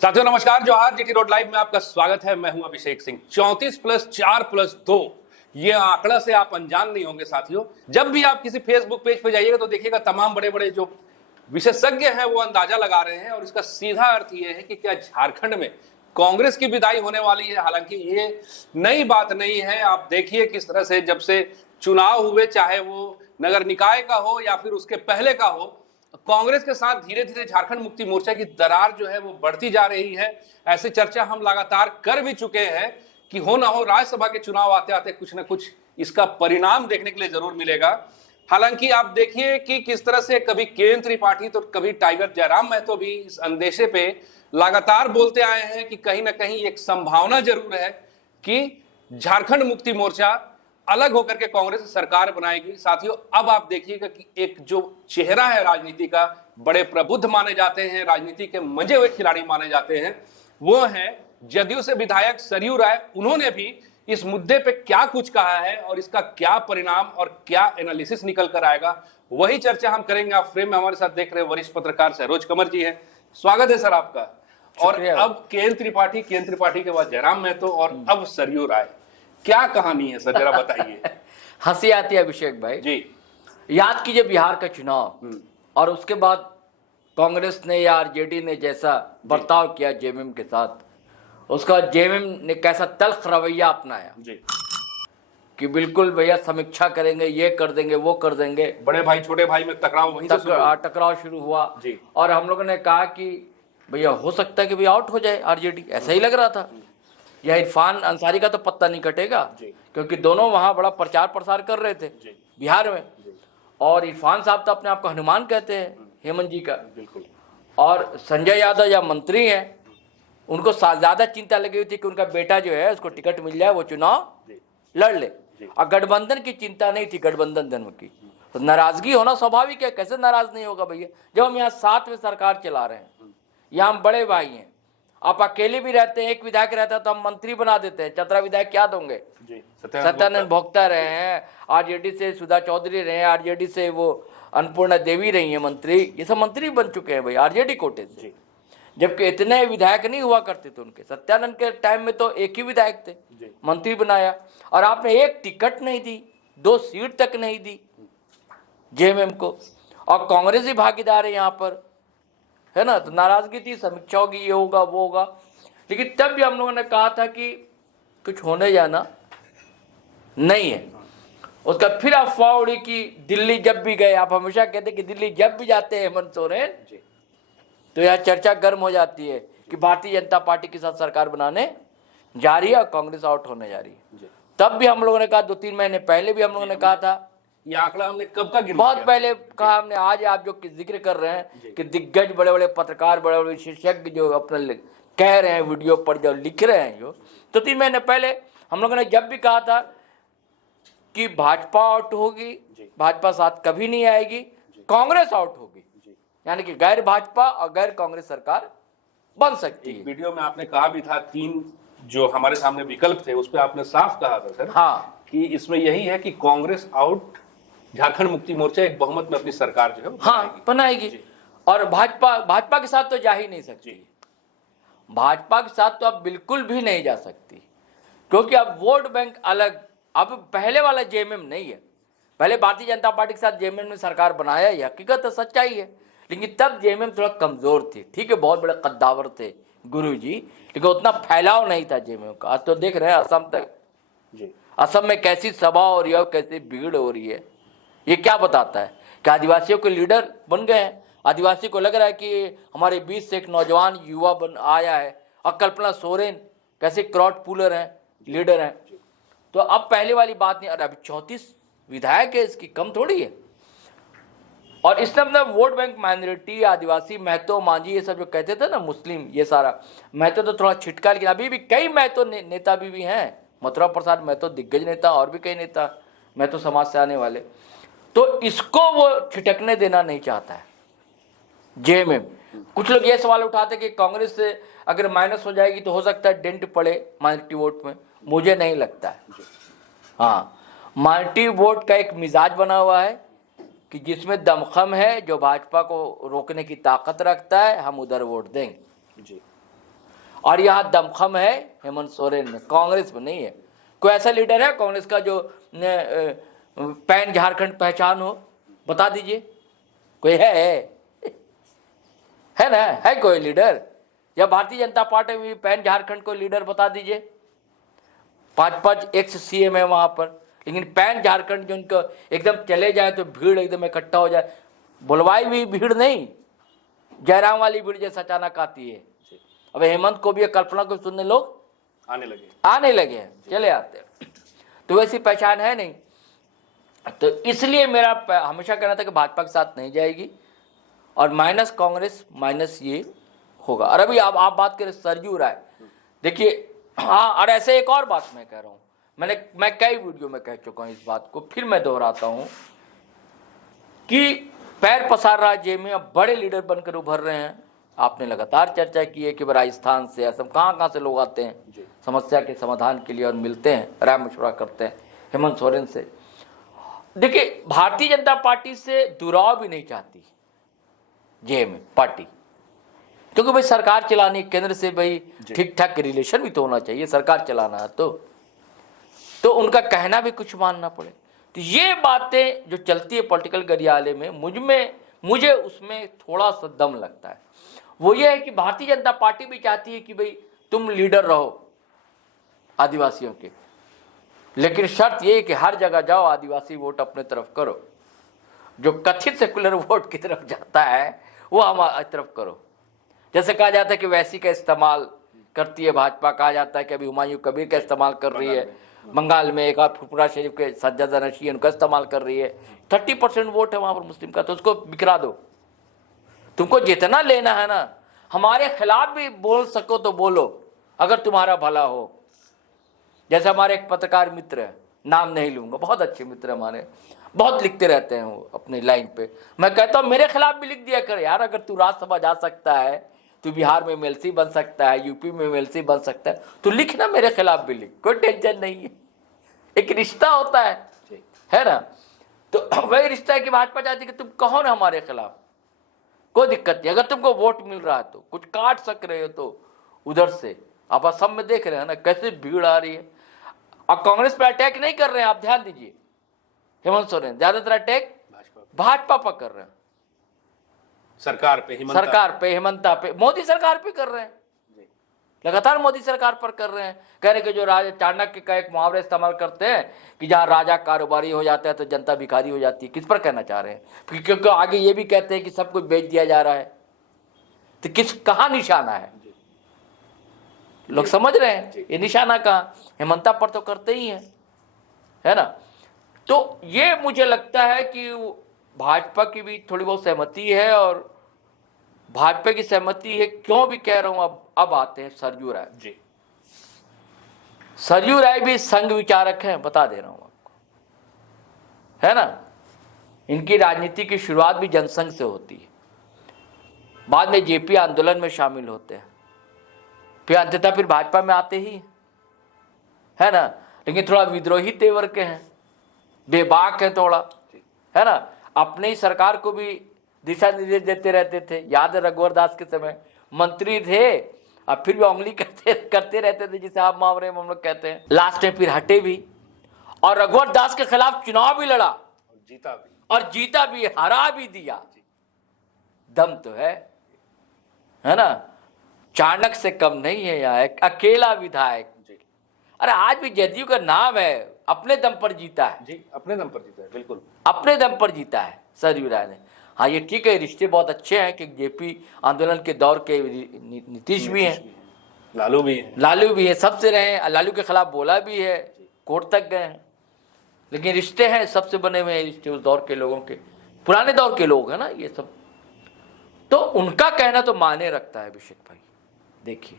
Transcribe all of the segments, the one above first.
साथियों नमस्कार, जोहार। जीटी रोड लाइव में आपका स्वागत है। मैं हूं अभिषेक सिंह। 34+4+2 ये आंकड़ा से आप अनजान नहीं होंगे साथियों। जब भी आप किसी फेसबुक पेज पे जाइएगा तो देखिएगा तमाम बड़े बड़े जो विशेषज्ञ हैं वो अंदाजा लगा रहे हैं, और इसका सीधा अर्थ ये है कि क्या झारखंड में कांग्रेस की विदाई होने वाली है। हालांकि ये नई बात नहीं है। आप देखिए किस तरह से जब से चुनाव हुए, चाहे वो नगर निकाय का हो या फिर उसके पहले का हो, कांग्रेस के साथ धीरे धीरे झारखंड मुक्ति मोर्चा की दरार जो है वो बढ़ती जा रही है। ऐसे चर्चा हम लगातार कर भी चुके हैं कि हो ना हो राज्यसभा के चुनाव आते आते कुछ ना कुछ इसका परिणाम देखने के लिए जरूर मिलेगा। हालांकि आप देखिए कि किस तरह से कभी केएन त्रिपाठी तो कभी टाइगर जयराम महतो भी इस अंदेशे पे लगातार बोलते आए हैं कि कहीं ना कहीं एक संभावना जरूर है कि झारखंड मुक्ति मोर्चा अलग होकर के कांग्रेस सरकार बनाएगी। साथियों, अब आप देखिएगा कि एक जो चेहरा है राजनीति का, बड़े प्रबुद्ध माने जाते हैं, राजनीति के मंजे हुए खिलाड़ी माने जाते हैं, वो है जदयू से विधायक सरयू राय। उन्होंने भी इस मुद्दे पे क्या कुछ कहा है और इसका क्या परिणाम और क्या एनालिसिस निकल कर आएगा, वही चर्चा हम करेंगे। आप फ्रेम में हमारे साथ देख रहे हैं वरिष्ठ पत्रकार सरोज कंवर जी हैं। स्वागत है सर आपका। और अब केएन त्रिपाठी के बाद जयराम महतो और अब सरयू राय, क्या कहानी है सर, जरा बताइए। हंसी आती है अभिषेक भाई जी। याद कीजिए बिहार का चुनाव और उसके बाद कांग्रेस ने या आरजेडी ने जैसा बर्ताव किया जेएमएम के साथ, उसका जेएमएम ने कैसा तल्ख रवैया अपनाया जी। कि बिल्कुल भैया समीक्षा करेंगे, ये कर देंगे, वो कर देंगे। बड़े भाई छोटे भाई में टकराव वहीं से टकराव शुरू हुआ जी। और हम लोगों ने कहा कि भैया हो सकता है कि भैया आउट हो जाए आरजेडी, ऐसा ही लग रहा था। या इरफान अंसारी का तो पत्ता नहीं कटेगा क्योंकि दोनों वहां बड़ा प्रचार प्रसार कर रहे थे बिहार में। और इरफान साहब तो अपने आप को हनुमान कहते हैं हेमंत जी का। बिल्कुल। और संजय यादव या मंत्री हैं, उनको ज्यादा चिंता लगी हुई थी कि उनका बेटा जो है उसको टिकट मिल जाए, वो चुनाव लड़ ले। और गठबंधन की चिंता नहीं थी, गठबंधन धर्म की। तो नाराजगी होना स्वाभाविक है, कैसे नाराज नहीं होगा भैया जब हम यहाँ साथ में सरकार चला रहे हैं। यहाँ हम बड़े भाई हैं, आप अकेले भी रहते हैं, एक विधायक रहता है तो हम मंत्री बना देते हैं। चतरा विधायक क्या दोगे, सत्यानंद भोक्ता रहे हैं, आरजेडी से सुधा चौधरी रहे हैं, आरजेडी से वो अन्नपूर्णा देवी रही है मंत्री, ये सब मंत्री बन चुके हैं भाई आरजेडी कोटे से। जबकि इतने विधायक नहीं हुआ करते थे उनके। सत्यानंद के टाइम में तो एक ही विधायक थे, मंत्री बनाया। और आपने एक टिकट नहीं दी, 2 सीट तक नहीं दी जेएमएम को, और कांग्रेस ही भागीदार है यहाँ पर, है ना। तो नाराजगी थी, समीक्षा होगी, ये होगा वो होगा। लेकिन तब भी हम लोगों ने कहा था कि कुछ होने जाना नहीं है। उसका फिर अफवाह उड़ी कि दिल्ली जब भी गए, आप हमेशा कहते कि दिल्ली जब भी जाते हैं हेमंत सोरेन तो यह चर्चा गर्म हो जाती है कि भारतीय जनता पार्टी के साथ सरकार बनाने जा रही है और कांग्रेस आउट होने जा रही है। तब भी हम लोगों ने कहा, 2-3 महीने पहले भी हम लोगों ने कहा था। ये आंकड़ा हमने कब का गिना? बहुत पहले कहा हमने। आज आप जो जिक्र कर रहे हैं कि दिग्गज बड़े बड़े पत्रकार, बड़े बड़े विशेषज्ञ जो अपने कह रहे हैं, वीडियो पर जो लिख रहे हैं, जो तो 3 महीने पहले हम लोगों ने जब भी कहा था कि भाजपा आउट होगी, भाजपा साथ कभी नहीं आएगी, कांग्रेस आउट होगी, यानी कि गैर भाजपा और गैर कांग्रेस सरकार बन सकती है। वीडियो में आपने कहा भी था, 3 जो हमारे सामने विकल्प थे उस पर आपने साफ कहा था सर, हाँ, कि इसमें यही है कि कांग्रेस आउट, झारखंड मुक्ति मोर्चा एक बहुमत में अपनी सरकार जो है हाँ बनाएगी। और भाजपा के साथ तो जा ही नहीं सकती, भाजपा के साथ तो अब बिल्कुल भी नहीं जा सकती, क्योंकि अब वोट बैंक अलग। अब पहले वाला जेएमएम नहीं है। पहले भारतीय जनता पार्टी के साथ जेएमएम ने सरकार बनाया, ये हकीकत है, सच्चाई है। लेकिन तब जेएमएम थोड़ा कमजोर थी, ठीक है, बहुत बड़े कद्दावर थे गुरुजी, लेकिन उतना फैलाव नहीं था जेएमएम का। आज तो देख रहे हैं असम तक, असम में कैसी सभा हो रही है और कैसी भीड़ हो रही है। ये क्या बताता है कि आदिवासियों के लीडर बन गए हैं। आदिवासी को लग रहा है कि हमारे बीच से एक नौजवान युवा बन आया है। और कल्पना सोरेन कैसे क्राउड पुलर हैं, लीडर हैं। तो अब पहले वाली बात नहीं। अभी 34 विधायक है, इसकी कम थोड़ी है। और इसने मतलब वोट बैंक माइनॉरिटी, आदिवासी, महतो, मांझी, ये सब जो कहते थे ना, मुस्लिम, ये सारा महतो तो थोड़ा छिटका, लेकिन अभी भी कई महतो नेता भी हैं। मथुरा प्रसाद महतो दिग्गज नेता, और भी कई नेता महतो समाज से आने वाले। तो इसको वो छिटकने देना नहीं चाहता है जेएमएम। कुछ लोग ये सवाल उठाते कि कांग्रेस से अगर माइनस हो जाएगी तो हो सकता है डेंट पड़े माइनॉरिटी वोट में। मुझे नहीं लगता है। हाँ, माइनॉरिटी वोट का एक मिजाज बना हुआ है कि जिसमें दमखम है, जो भाजपा को रोकने की ताकत रखता है, हम उधर वोट देंगे। और यहाँ दमखम है हेमंत सोरेन में, कांग्रेस में नहीं है। कोई ऐसा लीडर है कांग्रेस का जो पैन झारखंड पहचान हो, बता दीजिए। कोई है ना, है कोई लीडर? या भारतीय जनता पार्टी में पैन झारखंड को लीडर बता दीजिए। 5-5 एक्स सीएम है वहां पर, लेकिन पैन झारखंड जो उनको एकदम चले जाए तो भीड़ एकदम इकट्ठा हो जाए, बुलवाई हुई भीड़ नहीं, जयराम वाली भीड़ जैसे अचानक आती है। अब हेमंत को भी कल्पना को सुनने लोग आने लगे हैं, चले आते हैं। तो वैसी पहचान है नहीं। तो इसलिए मेरा हमेशा कहना था कि भाजपा के साथ नहीं जाएगी और माइनस कांग्रेस माइनस ये होगा। और अभी आप बात करें सरजू राय, देखिए हाँ, और ऐसे एक और बात मैं कह रहा हूँ, मैं कई वीडियो में कह चुका हूँ इस बात को, फिर मैं दोहराता हूँ कि पैर पसार राज्य में अब बड़े लीडर बनकर उभर रहे हैं। आपने लगातार चर्चा की है कि राजस्थान से, असम, कहाँ से लोग आते हैं समस्या के समाधान के लिए और मिलते हैं, राय मशवरा करते हैं हेमंत सोरेन से। देखिए भारतीय जनता पार्टी से दुराव भी नहीं चाहती जेएमएम पार्टी, क्योंकि भाई सरकार चलानी केंद्र से, भाई ठीक ठाक रिलेशन भी तो होना चाहिए, सरकार चलाना है तो उनका कहना भी कुछ मानना पड़े। तो ये बातें जो चलती है पॉलिटिकल गरियाले में, मुझे उसमें थोड़ा सा दम लगता है। वो ये है कि भारतीय जनता पार्टी भी चाहती है कि भाई तुम लीडर रहो आदिवासियों के, लेकिन शर्त ये है कि हर जगह जाओ, आदिवासी वोट अपने तरफ करो, जो कथित सेकुलर वोट की तरफ जाता है वो हमारी तरफ करो। जैसे कहा जाता है कि वैसी का इस्तेमाल करती है भाजपा, कहा जाता है कि अभी हुमायूं कबीर का इस्तेमाल कर रही है, बंगाल में एक फुफुरा शरीफ के सज्जादा नशीं उनका इस्तेमाल कर रही है। 30% वोट है वहाँ पर मुस्लिम का, तो उसको बिखरा दो। तुमको जितना लेना है ना, हमारे खिलाफ भी बोल सको तो बोलो अगर तुम्हारा भला हो। जैसे हमारे एक पत्रकार मित्र है, नाम नहीं लूंगा, बहुत अच्छे मित्र हमारे, बहुत लिखते रहते हैं वो अपनी लाइन पे। मैं कहता हूँ मेरे खिलाफ भी लिख दिया कर यार, अगर तू राज्यसभा जा सकता है, तू बिहार में एमएलसी बन सकता है, यूपी में एमएलसी बन सकता है, तो लिखना मेरे खिलाफ भी लिख, कोई टेंशन नहीं है। एक रिश्ता होता है ना। तो वही रिश्ता है कि भाजपा चाहती है कि तुम कहो ना हमारे खिलाफ, कोई दिक्कत नहीं। अगर तुमको वोट मिल रहा है तो कुछ काट सक रहे हो तो उधर से। आप असम में देख रहे हैं ना कैसे भीड़ आ रही है। अब कांग्रेस पर अटैक नहीं कर रहे हैं, आप ध्यान दीजिए, हेमंत सोरेन ज्यादातर अटैक भाजपा पर कर रहे हैं, सरकार पे, हेमंता पे, मोदी सरकार पे कर रहे हैं, लगातार मोदी सरकार पर कर रहे हैं। कह रहे कि जो राजा चाणक्य का एक मुहावरा इस्तेमाल करते हैं कि जहां राजा कारोबारी हो जाता है तो जनता भिखारी हो जाती है। किस पर कहना चाह रहे हैं? क्योंकि आगे ये भी कहते हैं कि सब कुछ बेच दिया जा रहा है, तो कहाँ निशाना है? लोग समझ रहे हैं ये निशाना कहाँ? हेमंता पर तो करते ही है ना। तो ये मुझे लगता है कि भाजपा की भी थोड़ी बहुत सहमति है, और भाजपा की सहमति है क्यों भी कह रहा हूं। अब आते हैं सरजू राय जी। सरजू राय भी संघ विचारक हैं, बता दे रहा हूं आपको, है ना। इनकी राजनीति की शुरुआत भी जनसंघ से होती है, बाद में जेपी आंदोलन में शामिल होते हैं, फिर अंततः फिर भाजपा में आते ही है ना। लेकिन थोड़ा विद्रोही तेवर के हैं, बेबाक है थोड़ा, है ना। अपने ही सरकार को भी दिशा निर्देश देते रहते थे। याद है रघुवर दास के समय मंत्री थे, अब फिर भी उंगली करते रहते थे, जिसे आप मुहावरे में हम लोग कहते हैं। लास्ट में फिर हटे भी, और रघुवर दास के खिलाफ चुनाव भी लड़ा, जीता भी, हरा भी दिया। दम तो है ना। चाणक्य से कम नहीं है यहाँ, एक अकेला विधायक। अरे आज भी जदयू का नाम है, अपने दम पर जीता है जी, अपने दम पर जीता है, बिल्कुल अपने दम पर जीता है सरजू राय ने। हाँ ये ठीक है, रिश्ते बहुत अच्छे हैं कि जेपी आंदोलन के दौर के नीतीश भी हैं, लालू भी है, सबसे रहे। लालू के खिलाफ बोला भी है, कोर्ट तक गए हैं, लेकिन रिश्ते हैं, सबसे बने हुए हैं रिश्ते उस दौर के लोगों के, पुराने दौर के लोग हैं ना ये सब। तो उनका कहना तो माने रखता है अभिषेक भाई। देखिए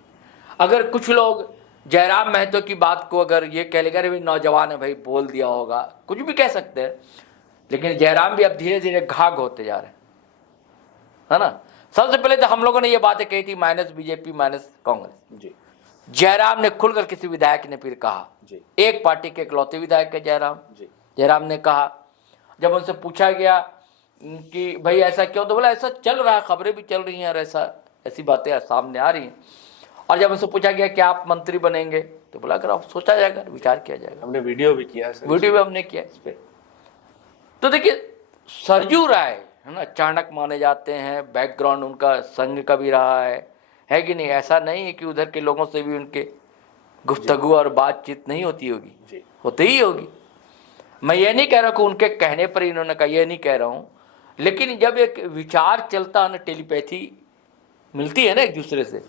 अगर कुछ लोग जयराम महतो की बात को अगर ये कह लेगा भाई नौजवान है भाई बोल दिया होगा, कुछ भी कह सकते हैं, लेकिन जयराम भी अब धीरे धीरे घाघ होते जा रहे हैं, है ना। सबसे पहले तो हम लोगों ने ये बातें कही थी माइनस बीजेपी माइनस कांग्रेस जी। जयराम ने खुलकर किसी विधायक ने फिर कहा जी, एक पार्टी के इकलौते विधायक है जयराम जी। जयराम ने कहा, जब उनसे पूछा गया कि भाई ऐसा क्यों, तो बोला ऐसा चल रहा है, खबरें भी चल रही हैं और ऐसी बातें सामने आ रही हैं। और जब उनसे पूछा गया कि आप मंत्री बनेंगे तो बोला अगर आप सोचा जाएगा, विचार किया जाएगा। हमने वीडियो भी किया है सर। वीडियो भी हमने किया इस पे। तो देखिए सरयू राय है ना, चाणक्य माने जाते हैं, बैकग्राउंड उनका संघ का भी रहा है कि नहीं? ऐसा नहीं है कि उधर के लोगों से भी उनके गुफ्तगू और बातचीत नहीं होती होगी, होती ही होगी। मैं ये नहीं कह रहा कि उनके कहने पर इन्होंने कहा, ये नहीं कह रहा हूँ, लेकिन जब एक विचार चलता है ना, टेलीपैथी मिलती है ना एक दूसरे से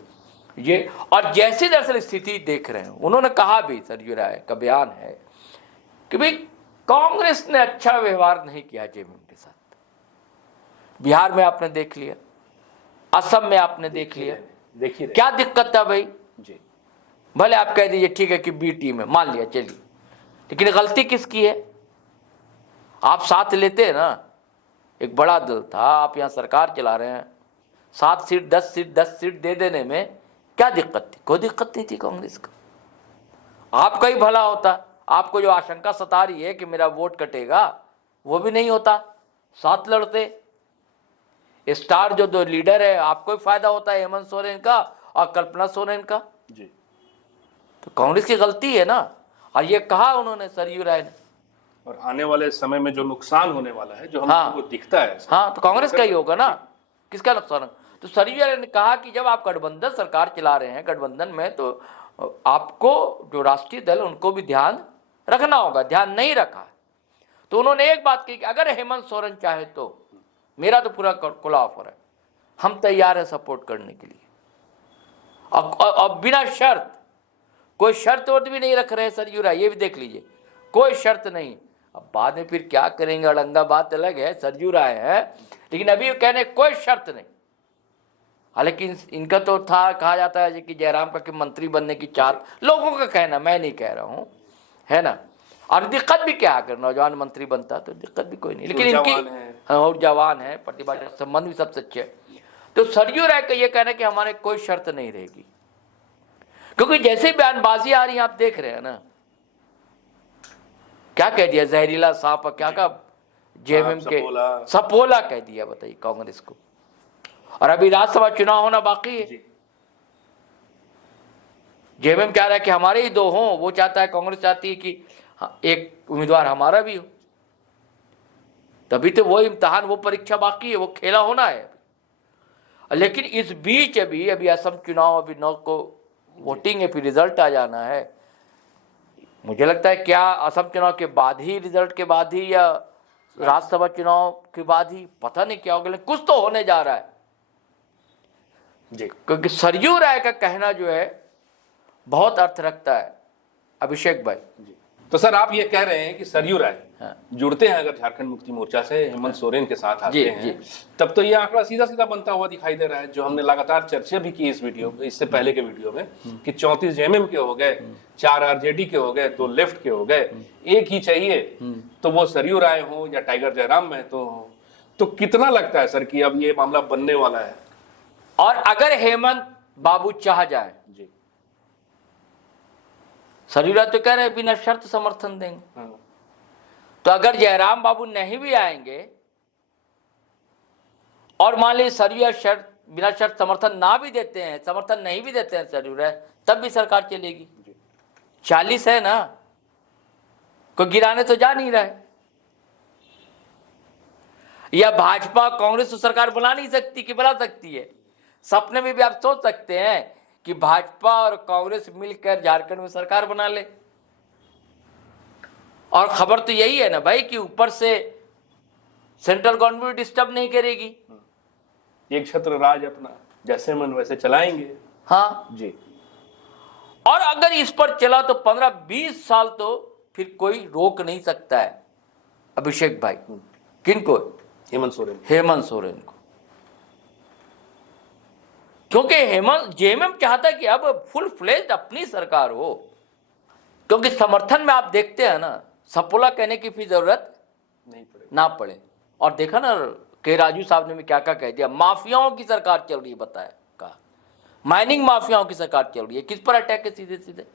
ये, और जैसी दरअसल स्थिति देख रहे हैं, उन्होंने कहा भी, सरयू राय का बयान है कि भाई कांग्रेस ने अच्छा व्यवहार नहीं किया जेएमएम के साथ। बिहार में आपने देख लिया, असम में आपने देख लिया, देखिए क्या दिक्कत था भाई जी। भले आप कह दीजिए ठीक है कि बी टीम है, मान लिया चलिए, लेकिन गलती किसकी है? आप साथ लेते हैं ना, एक बड़ा दल था, आप यहाँ सरकार चला रहे हैं, 7 सीट 10 सीट 10 सीट दे देने में क्या दिक्कत थी? कोई दिक्कत नहीं थी कांग्रेस को। आपका ही भला होता, आपको जो आशंका सता रही है कि मेरा वोट कटेगा वो भी नहीं होता, साथ लड़ते। स्टार जो 2 लीडर है, आपको ही फायदा होता है, हेमंत सोरेन का और कल्पना सोरेन का जी। तो कांग्रेस की गलती है ना। और ये कहा उन्होंने, सरयू राय ने, और आने वाले समय में जो नुकसान होने वाला है, जो हाँ। हमको दिखता है, हाँ, तो कांग्रेस का ही होगा ना, किसका नुकसान है? तो सरयू राय ने कहा कि जब आप गठबंधन सरकार चला रहे हैं, गठबंधन में, तो आपको जो राष्ट्रीय दल उनको भी ध्यान रखना होगा, ध्यान नहीं रखा। तो उन्होंने एक बात कही कि अगर हेमंत सोरेन चाहे तो मेरा तो पूरा खुला ऑफर है, हम तैयार है सपोर्ट करने के लिए, अब बिना शर्त, कोई शर्त वर्त भी नहीं रख रहे हैं सरयू राय, ये भी देख लीजिए, कोई शर्त नहीं। अब बाद में फिर क्या करेंगे, अड़ंगा बात अलग है, सरयू राय है, लेकिन अभी कहने कोई शर्त नहीं। हालांकि इनका तो था, कहा जाता है कि जयराम का कि मंत्री बनने की चाहत, लोगों का कहना, मैं नहीं कह रहा हूं, है ना। और दिक्कत भी क्या, अगर नौजवान मंत्री बनता तो दिक्कत भी कोई नहीं, लेकिन इनकी और जवान है, प्रतिभा संबंध भी सबसे अच्छे है। तो सरयू राय का ये कहना कि हमारे कोई शर्त नहीं रहेगी, क्योंकि जैसे बयानबाजी आ रही है आप देख रहे हैं ना, क्या कह दिया, जहरीला सांप, क्या कहा जेएमएम के, सपोला कह दिया, बताइए कांग्रेस को। और अभी राज्यसभा चुनाव होना बाकी है, जेएमएम कह रहा है कि हमारे ही 2 हों, वो चाहता है, कांग्रेस चाहती है कि एक उम्मीदवार हमारा भी हो, तभी तो वो इम्तिहान, वो परीक्षा बाकी है, वो खेला होना है। लेकिन इस बीच अभी असम चुनाव, अभी 9 को वोटिंग है, फिर रिजल्ट आ जाना है। मुझे लगता है क्या असम चुनाव के बाद ही, रिजल्ट के बाद ही, या राज्यसभा चुनाव के बाद ही, पता नहीं क्या होगा, लेकिन कुछ तो होने जा रहा है जी। क्योंकि सरयू राय का कहना जो है बहुत अर्थ रखता है, अभिषेक भाई जी। तो सर आप ये कह रहे हैं कि सरयू राय जुड़ते हैं अगर झारखंड मुक्ति मोर्चा से, हेमंत सोरेन के साथ आते हैं, तब तो ये आंकड़ा सीधा सीधा बनता हुआ दिखाई दे रहा है, जो हमने लगातार चर्चा भी की इस वीडियो, इससे पहले के वीडियो में, कि 34 जेएमएम के हो गए, 4 आरजेडी के हो गए, 2 लेफ्ट के हो गए, एक ही चाहिए, तो वो सरयू राय हो या टाइगर जयराम महतो हो। तो कितना लगता है सर कि अब ये मामला बनने वाला है? और अगर हेमंत बाबू चाह जाए जी, सरयू राय तो कह रहे हैं बिना शर्त समर्थन देंगे, तो अगर जयराम बाबू नहीं भी आएंगे और मान लीजिए सरयू राय शर्त, बिना शर्त समर्थन ना भी देते हैं, समर्थन नहीं भी देते हैं सरयू राय, तब भी सरकार चलेगी। 40 है ना, कोई गिराने तो जा नहीं रहा है। या भाजपा कांग्रेस तो सरकार बना नहीं सकती कि बना सकती है? सपने में भी आप सोच सकते हैं कि भाजपा और कांग्रेस मिलकर झारखंड में सरकार बना ले। और खबर तो यही है ना भाई कि ऊपर से सेंट्रल गवर्नमेंट डिस्टर्ब नहीं करेगी, एक छत्र राज अपना जैसे मन वैसे चलाएंगे। हाँ जी। और अगर इस पर चला तो 15-20 साल तो फिर कोई रोक नहीं सकता है अभिषेक भाई। किनको? हेमंत सोरेन। हेमंत सोरेन को, क्योंकि हेमंत, जेएमएम चाहता है कि अब फुल फ्लेज्ड अपनी सरकार हो, क्योंकि समर्थन में आप देखते हैं ना, सपोला कहने की भी जरूरत नहीं पड़े, ना पड़े। और देखा ना के राजू साहब ने भी क्या क्या कह दिया, माफियाओं की सरकार चल रही है, बताया कहा माइनिंग माफियाओं की सरकार चल रही है। किस पर अटैक है? सीधे सीधे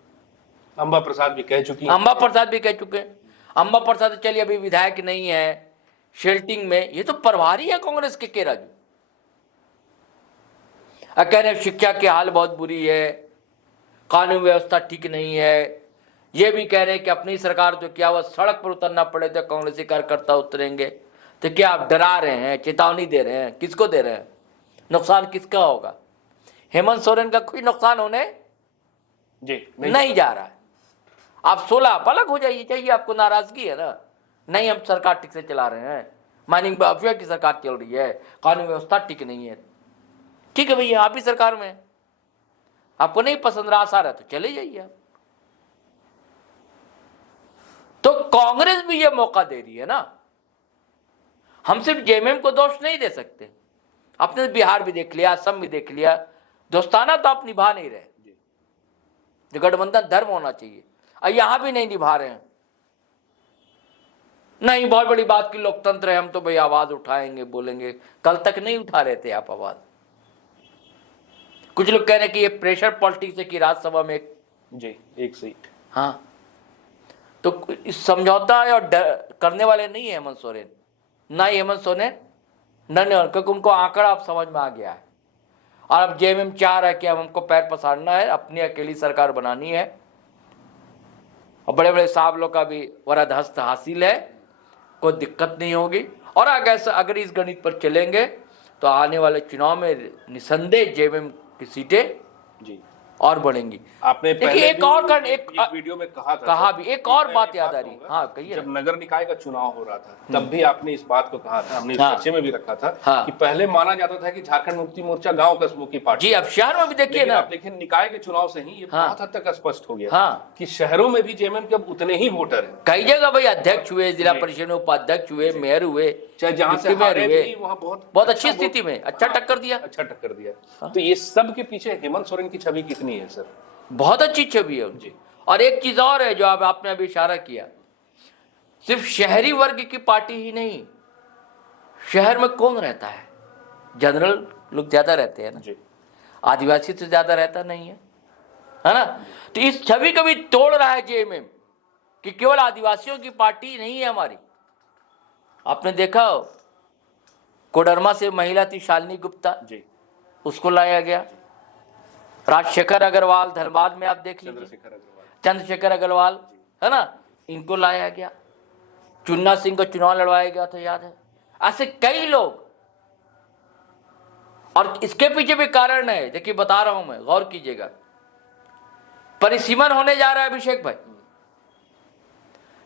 अंबा प्रसाद भी कह चुकी हैं। अंबा प्रसाद भी कह चुके हैं। अंबा प्रसाद चलिए अभी विधायक नहीं है, शेल्टिंग में, ये तो प्रभारी है कांग्रेस के राजू। कह रहे शिक्षा की हाल बहुत बुरी है, कानून व्यवस्था ठीक नहीं है, ये भी कह रहे हैं कि अपनी सरकार तो क्या हुआ सड़क पर उतरना पड़े तो कांग्रेसी कार्यकर्ता उतरेंगे। तो क्या आप डरा रहे हैं, चेतावनी दे रहे हैं, किसको दे रहे हैं? नुकसान किसका होगा? हेमंत सोरेन का कोई नुकसान होने जी नहीं जा रहा है। आप 16 आप अलग हो जाइए, चाहिए आपको नाराजगी है ना, नहीं हम सरकार ठीक से चला रहे हैं, माइनिंग माफिया की सरकार चल रही है, कानून व्यवस्था ठीक नहीं है। ठीक है भैया, आप ही सरकार में हैं, आपको नहीं पसंद रहा आसार है तो चले जाइए आप। तो कांग्रेस भी ये मौका दे रही है ना, हम सिर्फ जेएमएम को दोष नहीं दे सकते। आपने बिहार भी देख लिया, असम भी देख लिया, दोस्ताना तो आप निभा नहीं रहे, जो गठबंधन धर्म होना चाहिए, और यहां भी नहीं निभा रहे हैं। नहीं, बहुत बड़ी बात की लोकतंत्र है, हम तो भाई आवाज उठाएंगे, बोलेंगे। कल तक नहीं उठा रहे थे आप आवाज। कुछ लोग कह रहे हैं कि ये प्रेशर पॉलिटिक्स है कि राज्यसभा में एक सीट। हाँ, तो इस समझौता और करने वाले नहीं है हेमंत सोरेन, ना ही हेमंत सोरेन न, क्योंकि उनको आंकड़ा अब समझ में आ गया है। और अब जेएमएम चाह रहा है कि अब हमको पैर पसारना है, अपनी अकेली सरकार बनानी है, और बड़े बड़े साहब लोग का भी वरदहस्त हासिल है, कोई दिक्कत नहीं होगी। और अगर इस गणित पर चलेंगे तो आने वाले चुनाव में निसंदेह जेएमएम की सीटें जी और बढ़ेंगी। आपने देखिए एक और एक वीडियो में कहा भी एक और बात याद आ रही। हाँ कहिए। जब नगर निकाय का चुनाव हो रहा था तब भी आपने इस बात को कहा था, हमने इस चर्चे में भी रखा था कि पहले माना जाता था कि झारखंड मुक्ति मोर्चा गांव कस्बों की पार्टी। जी, अब शहर में भी देखिए ना, आप देखिए निकाय के चुनाव से ही ये बहुत हद तक स्पष्ट हो गया कि शहरों में भी जेएमएम के अब उतने ही वोटर हैं। कई जगह भाई अध्यक्ष हुए, जिला परिषद में उपाध्यक्ष हुए, मेयर हुए, चाहे जहां से हारे भी वहां बहुत अच्छी स्थिति में अच्छा टक्कर दिया। तो ये सब के पीछे हेमंत सोरेन की छवि कितनी है सर? बहुत अच्छी छवि है उनकी। और एक चीज और है जो आपने अभी इशारा किया, सिर्फ शहरी वर्ग की पार्टी ही नहीं, शहर में कौन रहता है? जनरल लोग ज्यादा रहते हैं ना, आदिवासी से ज्यादा रहता नहीं है ना? तो इस छवि को भी तोड़ रहा है जेएमएम कि केवल आदिवासियों की पार्टी नहीं है हमारी। आपने देखा कोडरमा से महिला थी शालिनी गुप्ता, उसको लाया गया। राजशेखर अग्रवाल धनबाद में आप देख लीजिए, चंद्रशेखर अग्रवाल है ना, इनको लाया गया। चुन्ना सिंह को चुनाव लड़वाया गया था, याद है? ऐसे कई लोग। और इसके पीछे भी कारण है, देखिए बता रहा हूं मैं, गौर कीजिएगा। परिसीमन होने जा रहा है अभिषेक भाई,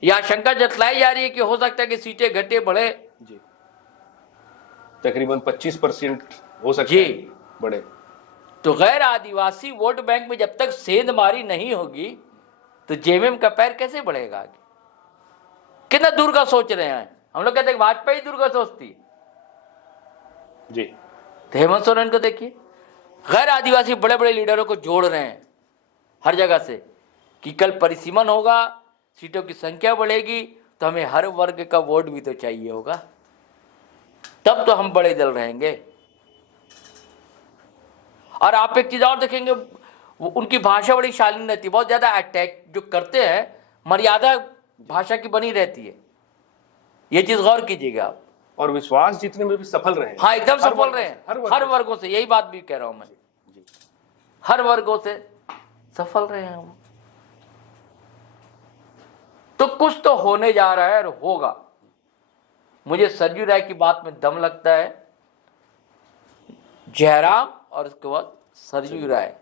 यह आशंका जतलाई जा रही है कि हो सकता है कि सीटें घटे बढ़े, तकरीबन 25% हो सकती है बढ़े। तो गैर आदिवासी वोट बैंक में जब तक सेंधमारी नहीं होगी तो जेएमएम का पैर कैसे बढ़ेगा आगे? कितना दूर का सोच रहे हैं हम लोग। कहते हैं वाजपेयी दूर का सोचती जी, तो हेमंत सोरेन को देखिए, गैर आदिवासी बड़े बड़े लीडरों को जोड़ रहे हैं हर जगह से कि कल परिसीमन होगा, सीटों की संख्या बढ़ेगी, तो हमें हर वर्ग का वोट भी तो चाहिए होगा, तब तो हम बड़े दल रहेंगे। और आप एक चीज और देखेंगे, उनकी भाषा बड़ी शालीन रहती है, बहुत ज्यादा अटैक जो करते हैं मर्यादा भाषा की बनी रहती है, ये चीज गौर कीजिएगा आप। और विश्वास जीतने में भी सफल रहे हैं। हाँ एकदम सफल रहे हैं, हर वर्गों से, यही बात भी कह रहा हूं मैं, हर वर्गों से सफल रहे हैं हम। तो कुछ तो होने जा रहा है और होगा। मुझे सरयू राय की बात में दम लगता है, जयराम और उसके बाद सरयू राय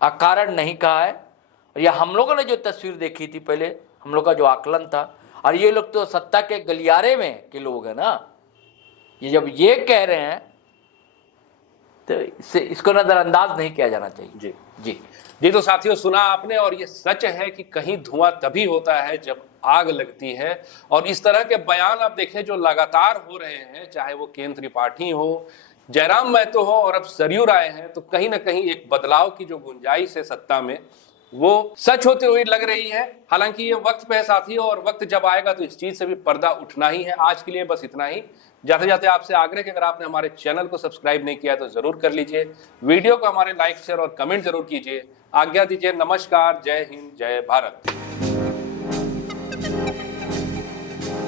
अकारण नहीं कहा है। और यह हम लोगों ने जो तस्वीर देखी थी पहले, हम लोग का जो आकलन था, और ये लोग तो सत्ता के गलियारे में के लोग हैं ना, ये जब ये कह रहे हैं तो इसको नजरअंदाज नहीं किया जाना चाहिए। जी जी जी। तो साथियों, सुना आपने, और ये सच है कि कहीं धुआं तभी होता है जब आग लगती है। और इस तरह के बयान आप देखें जो लगातार हो रहे हैं, चाहे वो केंद्र त्रिपाठी हो, जयराम महतो हो और अब सरयू राय हैं, तो कहीं ना कहीं एक बदलाव की जो गुंजाइश है सत्ता में, वो सच होते हुए लग रही है। हालांकि ये वक्त पे है साथियों, और वक्त जब आएगा तो इस चीज से भी पर्दा उठना ही है। आज के लिए बस इतना ही। जाते जाते आपसे आग्रह कि अगर आपने हमारे चैनल को सब्सक्राइब नहीं किया तो जरूर कर लीजिए, वीडियो को हमारे लाइक शेयर और कमेंट जरूर कीजिए। आज्ञा दीजिए, नमस्कार, जय हिंद, जय भारत।